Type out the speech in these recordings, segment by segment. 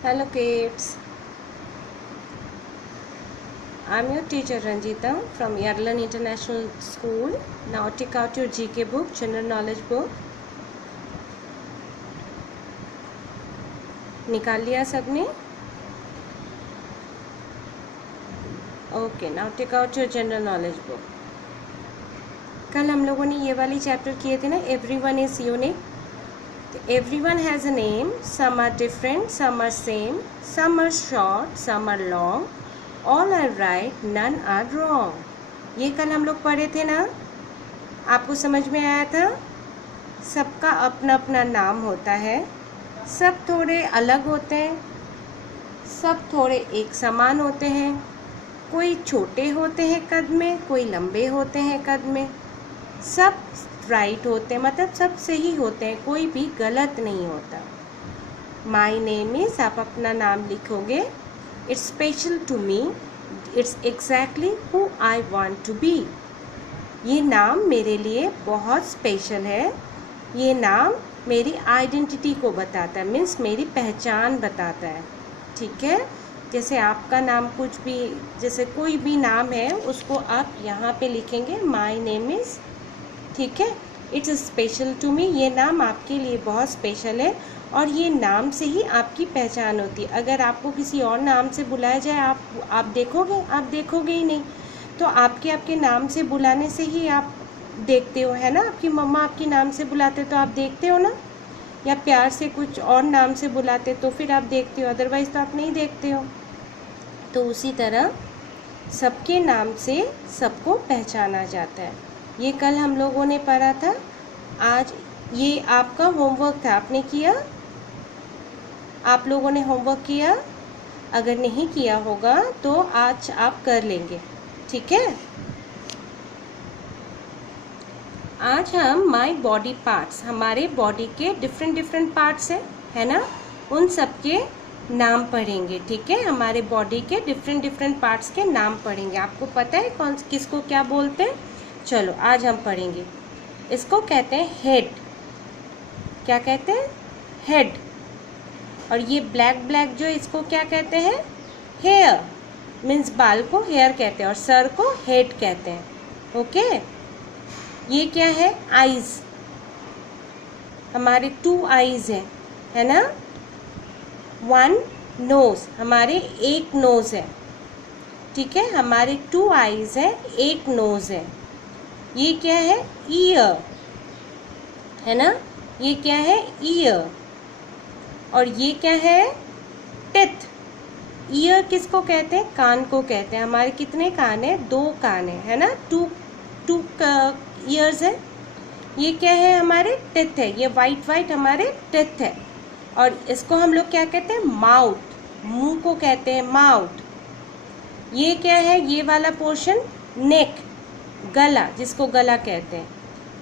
Hello kids, I'm your teacher Ranjita from Yarlan International School. Now take out your GK book, General Knowledge book. निकाल लिया सबने? Okay, now take out your General Knowledge book. कल हम लोगों ने ये वाली चैप्टर किए थे ना, Everyone is unique. Everyone has a name. Some are different, some are same, some are short, some are long. All are right, none are wrong. ये कल हम लोग पढ़े थे ना, आपको समझ में आया था? सबका अपना अपना नाम होता है, सब थोड़े अलग होते हैं, सब थोड़े एक समान होते हैं, कोई छोटे होते हैं कद में, कोई लंबे होते हैं कद में, सब राइट होते हैं, मतलब सब सही होते हैं, कोई भी गलत नहीं होता। माई नेम इज़, आप अपना नाम लिखोगे, it's special to me, it's exactly who I want to be. ये नाम मेरे लिए बहुत स्पेशल है, ये नाम मेरी आइडेंटिटी को बताता है, मीन्स मेरी पहचान बताता है। ठीक है, जैसे आपका नाम कुछ भी, जैसे कोई भी नाम है उसको आप यहाँ पे लिखेंगे माई नेम इज़। ठीक है, इट्स स्पेशल टू मी, ये नाम आपके लिए बहुत स्पेशल है और ये नाम से ही आपकी पहचान होती है। अगर आपको किसी और नाम से बुलाया जाए, आप देखोगे ही नहीं। तो आपके नाम से बुलाने से ही आप देखते हो, है ना? आपकी मम्मा आपके नाम से बुलाते तो आप देखते हो ना, या प्यार से कुछ और नाम से बुलाते तो फिर आप देखते हो, अदरवाइज़ तो आप नहीं देखते हो। तो उसी तरह सबके नाम से सबको पहचाना जाता है। ये कल हम लोगों ने पढ़ा था। आज ये आपका होमवर्क था, आपने किया? आप लोगों ने होमवर्क किया? अगर नहीं किया होगा तो आज आप कर लेंगे। ठीक है, आज हम माय बॉडी पार्ट्स, हमारे बॉडी के डिफरेंट पार्ट्स है ना, उन सब के नाम पढ़ेंगे। ठीक है, हमारे बॉडी के डिफरेंट पार्ट्स के नाम पढ़ेंगे। आपको पता है कौन किसको क्या बोलते हैं? चलो आज हम पढ़ेंगे। इसको कहते हैं हेड। क्या कहते हैं? हेड। और ये ब्लैक जो, इसको क्या कहते हैं? हेयर। मीन्स बाल को हेयर कहते हैं और सर को हेड कहते हैं। ओके, ये क्या है? आईज। हमारे 2 आईज है ना? 1 नोज, हमारे एक नोज है। ठीक है, हमारे 2 आईज है, एक नोज है। ये क्या है? ईयर, है ना? ये क्या है? ईयर। और ये क्या है? टिथ। ईयर किसको कहते हैं? कान को कहते हैं। हमारे कितने कान है? 2 कान है ना? 2 ईयर्स है। ये क्या है? हमारे टिथ है। ये वाइट हमारे टिथ है। और इसको हम लोग क्या कहते हैं? माउथ। मुंह को कहते हैं माउथ। ये क्या है? ये वाला पोर्शन नेक, गला, जिसको गला कहते हैं।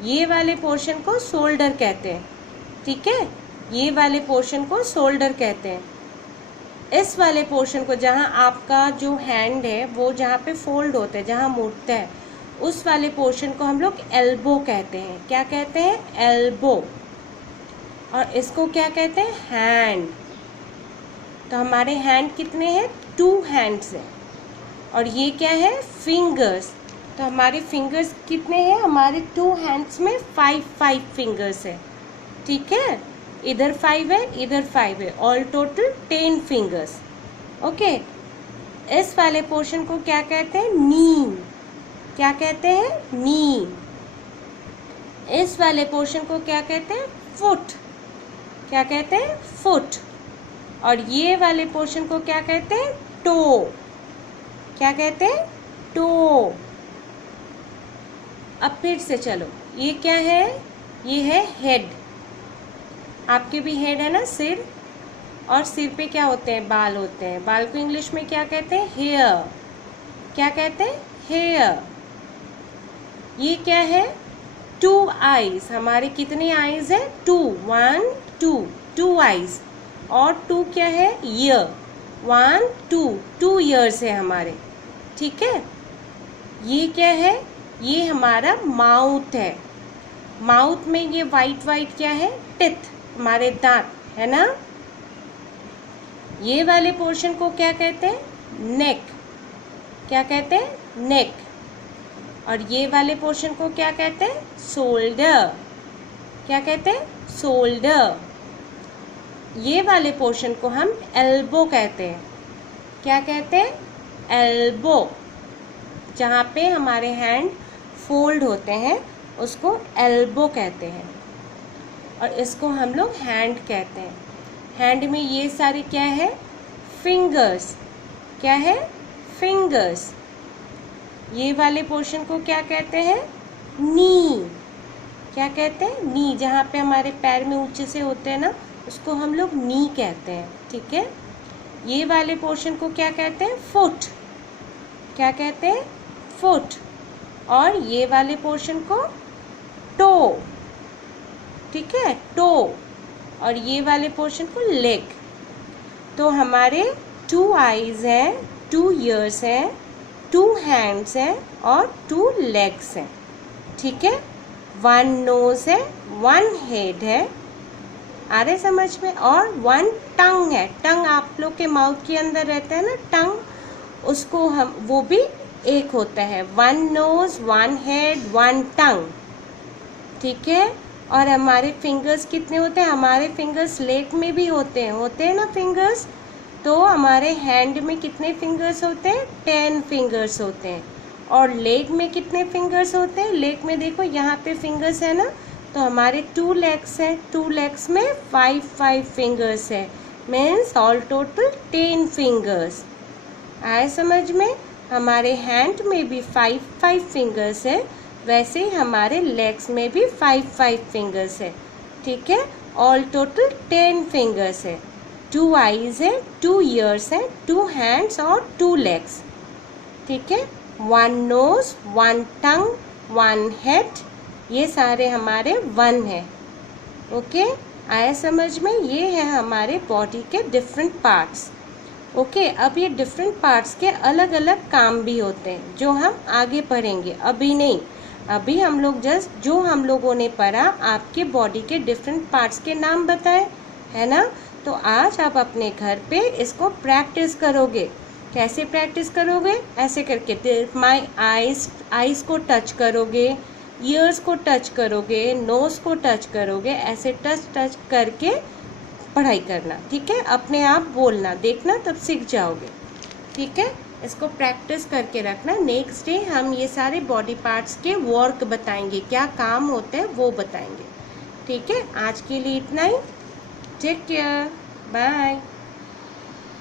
ये वाले पोर्शन को शोल्डर कहते हैं। ठीक है, ये वाले पोर्शन को शोल्डर कहते हैं। इस वाले पोर्शन को, जहाँ आपका जो हैंड है वो जहाँ पे फोल्ड होता है, जहाँ मुड़ता है, उस वाले पोर्शन को हम लोग एल्बो कहते हैं। क्या कहते हैं? एल्बो। और इसको क्या कहते हैं? हैंड। तो हमारे हैंड कितने हैं? 2 हैंड्स हैं। और ये क्या है? फिंगर्स। तो हमारे फिंगर्स कितने हैं? हमारे 2 हैंड्स में 5 फिंगर्स है। ठीक है, इधर 5 है, इधर 5 है, ऑल टोटल 10 फिंगर्स। ओके, इस वाले पोर्शन को क्या कहते हैं? नी। क्या कहते हैं? नी। इस वाले पोर्शन को क्या कहते हैं? फुट। क्या कहते हैं? फुट। और ये वाले पोर्शन को क्या कहते हैं? टो। क्या कहते हैं? टो। अब फिर से चलो, ये क्या है? ये है हेड। आपके भी हेड है ना, सिर। और सिर पे क्या होते हैं? बाल होते हैं। बाल को इंग्लिश में क्या कहते हैं? हेयर। क्या कहते हैं? हेयर। ये क्या है? 2 आईज। हमारे कितने आईज है? 2, 1 2 आईज। और 2 क्या है? ईयर। 1 2 ईयर्स है हमारे। ठीक है, ये क्या है? ये हमारा माउथ है। माउथ में ये वाइट क्या है? टिथ, हमारे दांत, है ना? ये वाले पोर्शन को क्या कहते हैं? नेक। क्या कहते हैं? नेक। और ये वाले पोर्शन को क्या कहते हैं? शोल्डर। क्या कहते हैं? शोल्डर। ये वाले पोर्शन को हम एल्बो कहते हैं। क्या कहते हैं? एल्बो। जहाँ पे हमारे हैंड फोल्ड होते हैं उसको एल्बो कहते हैं, और इसको हम लोग हैंड कहते हैं। हैंड में ये सारे क्या है? फिंगर्स। क्या है? फिंगर्स। ये वाले पोर्शन को क्या कहते हैं? नी। क्या कहते हैं? नी। जहाँ पे हमारे पैर में ऊंचे से होते हैं ना, उसको हम लोग नी कहते हैं। ठीक है। ये वाले पोर्शन को क्या कहते हैं? फुट। क्या कहते हैं? फुट। और ये वाले पोर्शन को टो। ठीक है, टो। और ये वाले पोर्शन को लेग। तो हमारे 2 आईज हैं, 2 ईयर्स हैं, 2 हैंड्स हैं और 2 लेग्स हैं। ठीक है। 1 नोज है, 1 हेड है, आ रहे समझ में, और 1 टंग है। टंग आप लोग के माउथ के अंदर रहता है ना, टंग, उसको हम, वो भी एक होता है। 1 नोज, 1 हेड, 1 टंग। ठीक है। और हमारे फिंगर्स कितने होते हैं? हमारे फिंगर्स लेग में भी होते हैं ना फिंगर्स। तो हमारे हैंड में कितने फिंगर्स होते हैं? 10 फिंगर्स होते हैं। और लेग में कितने फिंगर्स होते हैं? लेग में देखो यहाँ पे फिंगर्स है ना, तो हमारे 2 लेग्स हैं, 2 लेग्स में 5 फिंगर्स है, मीन्स ऑल टोटल 10 फिंगर्स। आए समझ में? हमारे हैंड में भी 5 फिंगर्स है, वैसे ही हमारे लेग्स में भी 5 फिंगर्स है। ठीक है। ऑल टोटल 10 फिंगर्स है। 2 आईज है, 2 ईयर्स है, 2 हैंड्स और 2 लेग्स। ठीक है। 1 नोज, 1 टंग, 1 हेड, ये सारे हमारे 1 है। ओके, आया समझ में? ये है हमारे बॉडी के डिफरेंट पार्ट्स। ओके, अब ये डिफरेंट पार्ट्स के अलग अलग काम भी होते हैं जो हम आगे पढ़ेंगे, अभी नहीं। अभी हम लोग जस्ट जो हम लोगों ने पढ़ा, आपके बॉडी के डिफरेंट पार्ट्स के नाम बताए, है ना। तो आज आप अपने घर पे इसको प्रैक्टिस करोगे। कैसे प्रैक्टिस करोगे? ऐसे करके माय आईज को टच करोगे, ईयर्स को टच करोगे, नोज को टच करोगे, ऐसे टच करके पढ़ाई करना। ठीक है। अपने आप बोलना, देखना, तब सीख जाओगे। ठीक है। इसको प्रैक्टिस करके रखना। नेक्स्ट डे हम ये सारे बॉडी पार्ट्स के वर्क बताएंगे, क्या काम होते हैं वो बताएंगे। ठीक है। आज के लिए इतना ही। Take care, bye.